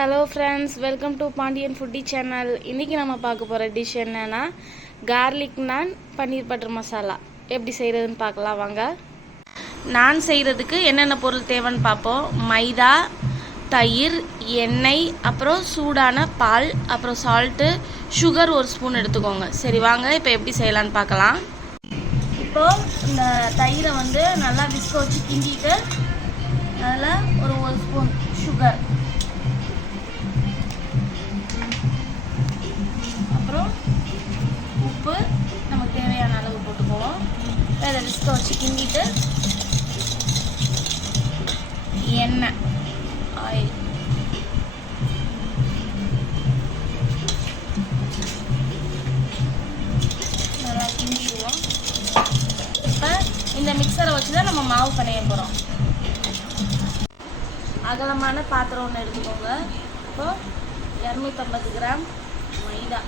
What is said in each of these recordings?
Hello friends, welcome to Pandian foodie channel. இன்றைக்கி நம்ம பார்க்க போகிற டிஷ் என்னென்னா கார்லிக் நான் பன்னீர் பட்டர் மசாலா. எப்படி செய்கிறதுன்னு பார்க்கலாம் வாங்க. நான் செய்கிறதுக்கு என்னென்ன பொருள் தேவைன்னு பார்ப்போம். மைதா, தயிர், எண்ணெய், அப்புறம் சூடான பால், அப்புறம் சால்ட்டு, சுகர் ஒரு ஸ்பூன் எடுத்துக்கோங்க. சரி வாங்க இப்போ எப்படி செய்யலான்னு பார்க்கலாம். இப்போது இந்த தயிரை நல்லா விஸ்க வச்சு கிண்டிட்டு அதில் ஒரு ஸ்பூன் சுகர், அப்புறம் உப்பு நமக்கு தேவையான அளவு போட்டுக்குவோம். அதை விஸ்க வச்சு கிண்டிட்டு எண்ணெய், ஆயில், நல்லா கிண்டிடுவோம். இப்போ இந்த மிக்சரை வச்சு தான் நம்ம மாவு பிணைய போகிறோம். அகலமான பாத்திரம் ஒன்று எடுத்துக்கோங்க. இப்போது 250 கிராம் மைதா.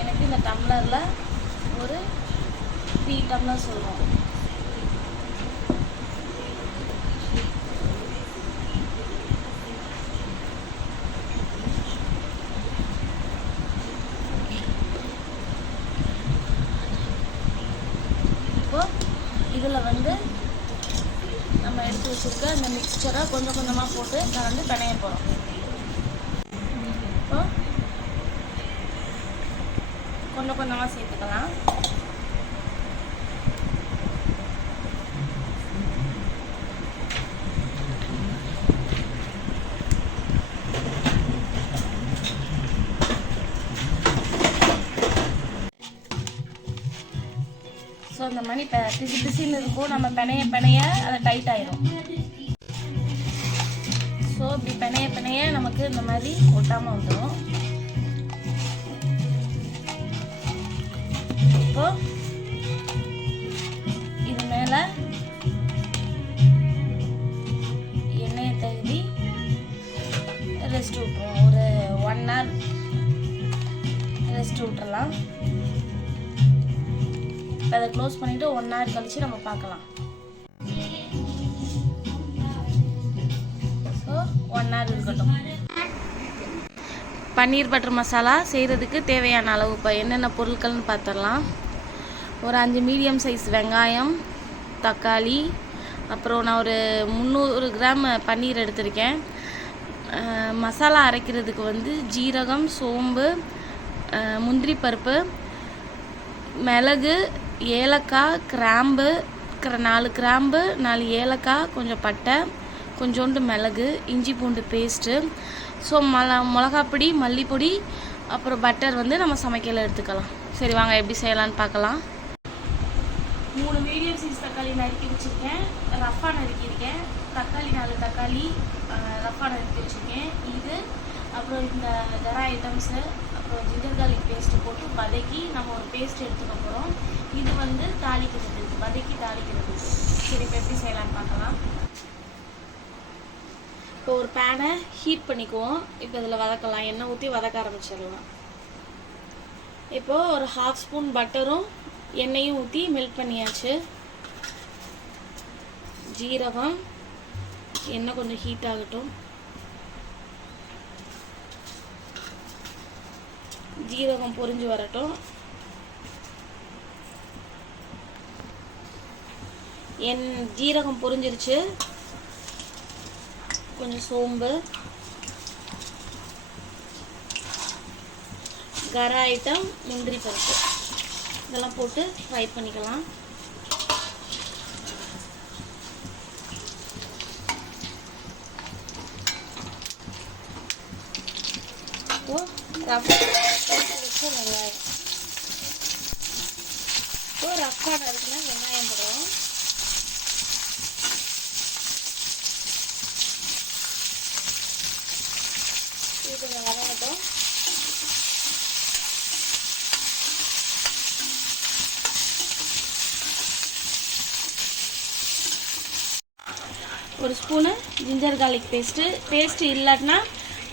எனக்கு இந்த டம்ளரில் ஒரு 3 டம்ளர் சொல்லுவோம். இப்போது இதில் நம்ம எடுத்து வச்சுருக்க இந்த மிக்சரை கொஞ்சம் கொஞ்சமாக போட்டு கலந்து பிணைய போகிறோம். இப்போ கொஞ்சம் கொஞ்சமாக சேர்த்துக்கலாம். ஸோ இந்த மாதிரி பிசி பிசின்னு இருக்கும். நம்ம பிணைய அதை டைட் ஆயிடும். ஸோ இப்படி பிணைய நமக்கு இந்த மாதிரி ஒட்டாமல் வந்துடும். இப்போ இது மேலே எண்ணெயை தகுதி ரெஸ்ட் விட்டுருவோம். ஒரு 1 hour ரெஸ்ட் விட்டுறலாம். இப்போ அதை க்ளோஸ் பண்ணிவிட்டு 1 hour கழிச்சு நம்ம பார்க்கலாம். ஸோ 1 hour இருக்கட்டும். பன்னீர் பட்டர் மசாலா செய்கிறதுக்கு தேவையான அளவு இப்போ என்னென்ன பொருட்கள்னு பார்த்துடலாம். ஒரு 5 மீடியம் சைஸ் வெங்காயம், தக்காளி, அப்புறம் நான் ஒரு 300 கிராம் பன்னீர் எடுத்திருக்கேன். மசாலா அரைக்கிறதுக்கு ஜீரகம், சோம்பு, முந்திரி பருப்பு, மிளகு, ஏலக்காய், கிராம்பு, 4 கிராம்பு, 4 ஏலக்காய், கொஞ்சம் பட்டை, கொஞ்சோண்டு மிளகு, இஞ்சி பூண்டு பேஸ்ட்டு, ஸோ மிளகாப்பொடி, மல்லிப்பொடி, அப்புறம் பட்டர் நம்ம சமைக்கல எடுத்துக்கலாம். சரி வாங்க எப்படி செய்யலான்னு பார்க்கலாம். 3 மீடியம் சைஸ் தக்காளி நறுக்கி வச்சுருக்கேன். ரஃபாக நறுக்கியிருக்கேன். தக்காளி 4 தக்காளி ரஃபாக நறுக்கி வச்சுருக்கேன். இது அப்புறம் இந்த கரா ஐட்டம்ஸு, அப்புறம் ஜிஞ்சர் கார்லிக் பேஸ்ட்டு போட்டு வதக்கி நம்ம ஒரு பேஸ்ட் எடுத்துக்க போகிறோம். இது தாளிக்கிறது, வதக்கி தாளிக்கிறது. சரி இப்போ எப்படி செய்யலான்னு பார்க்கலாம். இப்போ ஒரு பேனை ஹீட் பண்ணிக்குவோம். இப்போ இதில் வதக்கலாம். எண்ணெய் ஊற்றி வதக்க ஆரம்பிச்சிடலாம். இப்போது ஒரு 1/2 ஸ்பூன் பட்டரும் எண்ணெயும் ஊற்றி மெல்ட் பண்ணியாச்சு. ஜீரகம், எண்ணெய் கொஞ்சம் ஹீட் ஆகட்டும். ஜீரகம் பொரிஞ்சு வரட்டும். ஜீரகம் பொரிஞ்சிருச்சு. கொஞ்சம் சோம்பு, கரா ஐட்டம், முந்திரி பருப்பு இதெல்லாம் போட்டு ஃப்ரை பண்ணிக்கலாம். வெங்காயம் ரஃபாக இருக்குன்னா வெங்காயம் போடுறோம். இது கொஞ்சம் வதங்கட்டும். ஒரு ஸ்பூனு ஜிஞ்சர் கார்லிக் பேஸ்ட்டு இல்லாட்டினா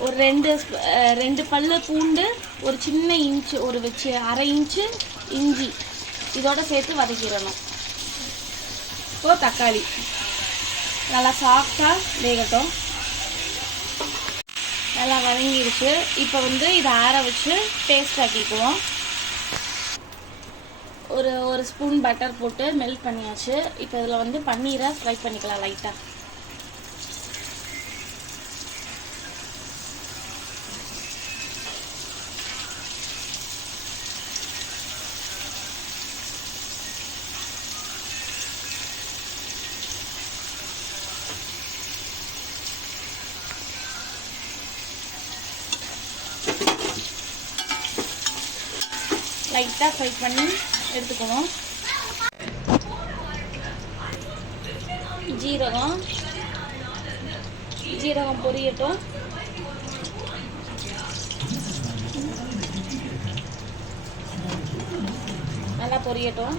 ஒரு 2 பல்லு பூண்டு, ஒரு சின்ன இன்ச்சு, ஒரு வச்சு 1/2 இன்ச்சு இஞ்சி இதோட சேர்த்து வதக்கிடணும். இப்போ தக்காளி நல்லா சாஃப்டாக வேகட்டும். நல்லா வதங்கிடுச்சு. இப்போ வந்து இதை ஆற வச்சு பேஸ்ட் ஆக்கிக்குவோம். ஒரு ஸ்பூன் பட்டர் போட்டு மெல்ட் பண்ணியாச்சு. இப்போ இதில் வந்து பன்னீரை ஃப்ரை பண்ணிக்கலாம் லைட்டாக. லைட்டாக ஃப்ரை பண்ணி எடுத்துக்குவோம். ஜீரகம் பொரியட்டும். நல்லா பொரியட்டும்.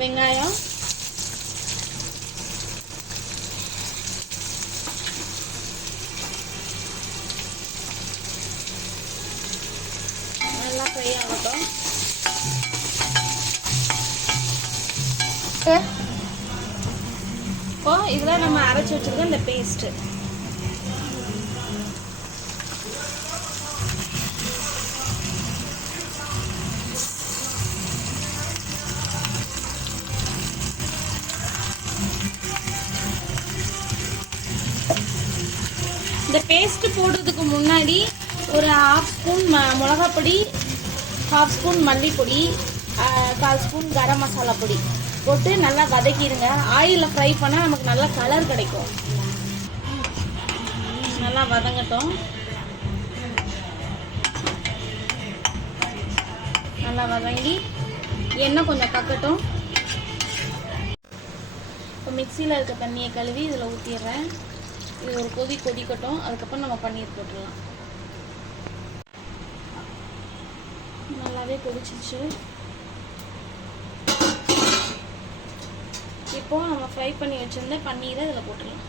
வெங்காயம், நல்லா ஃப்ரை ஆகட்டும். இப்போ இதில் நம்ம அரைச்சி வச்சிருக்க இந்த பேஸ்ட்டு இந்த பேஸ்ட்டு போடுறதுக்கு முன்னாடி ஒரு 1/2 spoon மிளகாப்பொடி, 1/2 spoon மல்லிப்பொடி, 1/4 spoon garam masala பொடி போட்டு நல்லா வதக்கிடுங்க. ஆயிலில் ஃப்ரை பண்ணால் நமக்கு நல்லா கலர் கிடைக்கும். நல்லா வதங்கட்டும். நல்லா வதங்கி எண்ணெய் கொஞ்சம் கக்கட்டும். இப்போ மிக்சியில் இருக்க தண்ணியை கழுவி இதில் ஊற்றிடுறேன். இது ஒரு கொதிக்கட்டும். அதுக்கப்புறம் நம்ம பன்னீர் போட்டுடலாம். நல்லாவே கொதிச்சிச்சு. இப்போ நம்ம ஃப்ரை பண்ணி வச்சிருந்த பன்னீரை இதில் போட்டுடலாம்.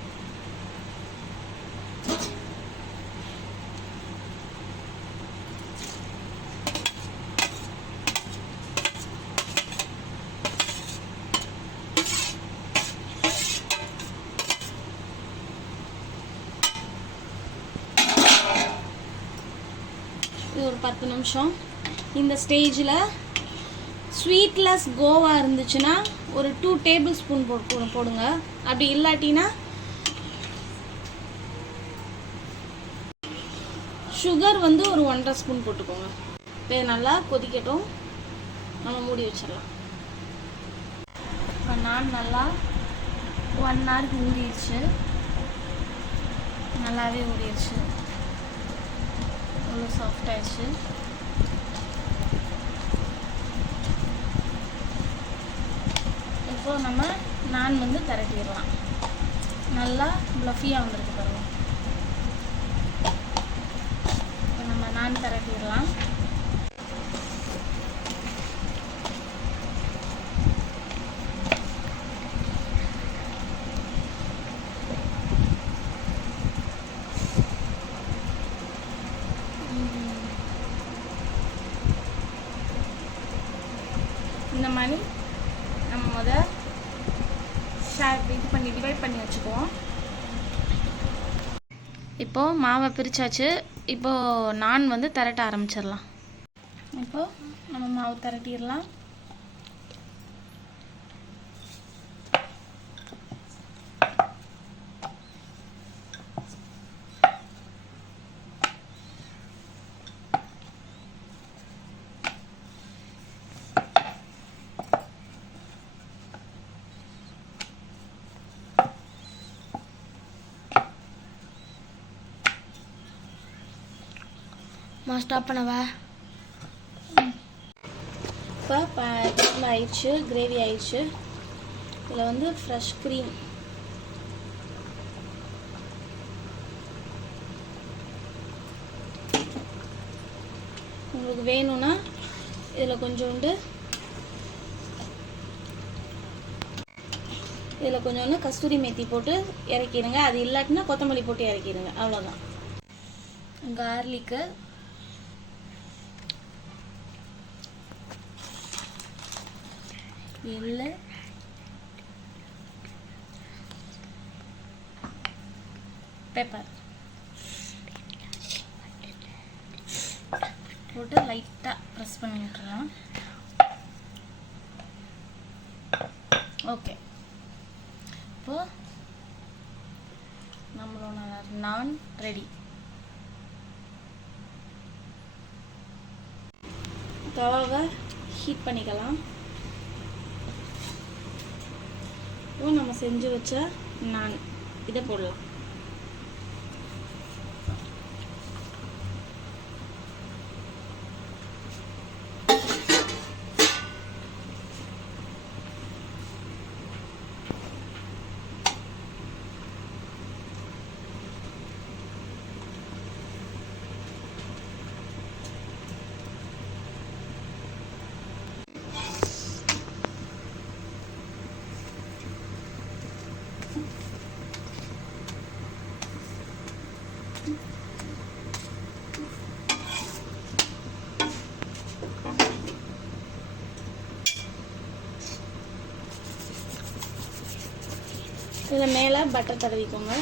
இது ஒரு 10 நிமிஷம். இந்த ஸ்டேஜில் ஸ்வீட்லெஸ் கோவா இருந்துச்சுன்னா ஒரு 2 டேபிள் ஸ்பூன் போடுங்க. அப்படி இல்லாட்டினா சுகர் வந்து ஒரு 1.5 ஸ்பூன் போட்டுக்கோங்க. இது நல்லா கொதிக்கட்டும். நம்ம மூடி வச்சிடலாம். இப்போ நான் நல்லா 1 ஹவருக்கு ஊறிடுச்சு. நல்லாவே ஊறிடுச்சு. அவ்வளோ சாஃப்ட் ஆயிடுச்சு. இப்போ நம்ம நான் வந்து திரட்டிடலாம். நல்லா ப்ளஃபியாக வந்துருக்கு பாருங்க. இப்போ நம்ம நான் திரட்டிடலாம். இந்த மாதிரி நம்ம டிவைட் பண்ணி வச்சுக்குவோம். இப்போது மாவை பிரித்தாச்சு. இப்போது நான் வந்து திரட்ட ஆரம்பிச்சிடலாம். இப்போது நம்ம மாவு திரட்டிடலாம். ஸ்டாப் பண்ணவா? இப்போ ஆயிடுச்சு. கிரேவி ஆயிடுச்சு. இதில் வந்து ஃப்ரெஷ் க்ரீம், உங்களுக்கு வேணும்னா இதில் கொஞ்சோண்டு கஸ்தூரி மேத்தி போட்டு இறக்கிடுங்க. அது இல்லாட்டினா கொத்தமல்லி போட்டு இறக்கிடுங்க. அவ்வளோதான். கார்லிக்கு, எள்ளு, பெப்பர் போட்டு லைட்டாக ப்ரெஸ் பண்ணி விட்டுறலாம். ஓகே, இப்போது நம்மளோட நான் ரெடி. தவாவை ஹீட் பண்ணிக்கலாம். இப்போ நம்ம செஞ்சு வச்ச நான் இதை போடலாம். இதில் மேலே பட்டர் தடவிக்கோங்க.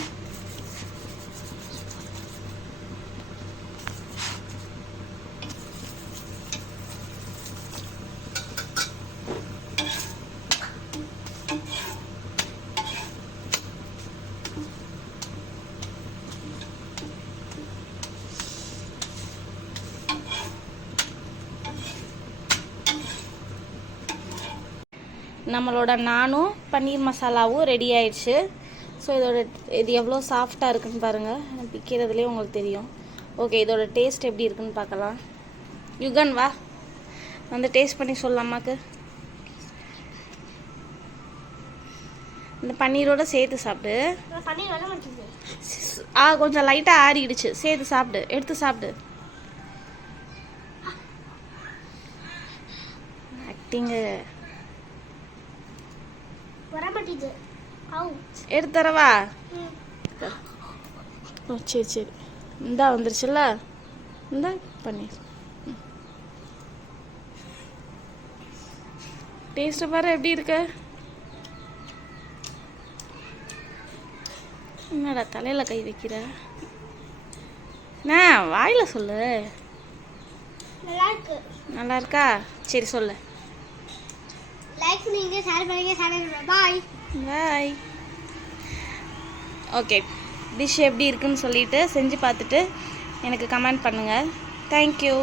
நம்மளோட நானும் பன்னீர் மசாலாவும் ரெடி ஆயிடுச்சு. ஸோ இது எவ்வளோ சாஃப்டாக இருக்குன்னு பாருங்கள், பிக்கிறதுலேயே உங்களுக்கு தெரியும். ஓகே, இதோட டேஸ்ட் எப்படி இருக்குன்னு பார்க்கலாம். யுகன் வா, வந்து டேஸ்ட் பண்ணி சொல்லலாமாக்கு. இந்த பன்னீரோட சேர்த்து சாப்பிடு. கொஞ்சம் லைட்டாக ஆறிடுச்சு, சேர்த்து சாப்பிடு, எடுத்து சாப்பிடு. ஆக்டிங்கு எடுத்து தரவா? ஓ சரி சரி, இந்தா வந்துருச்சுல்ல, இந்த பன்னீர் டேஸ்ட்டை பாரு எப்படி இருக்கு. என்னடா தலையில் கை வைக்கிற? நான் வாயில் சொல்லு. நல்லா இருக்கா? சரி சொல்லு. லைக் பண்ணுங்க, ஷேர் பண்ணுங்க. பாய் பாய். ஓகே, டிஷ் எப்படி இருக்குன்னு சொல்லிட்டு செஞ்சு பார்த்துட்டு எனக்கு கமெண்ட் பண்ணுங்கள். தேங்க்யூ.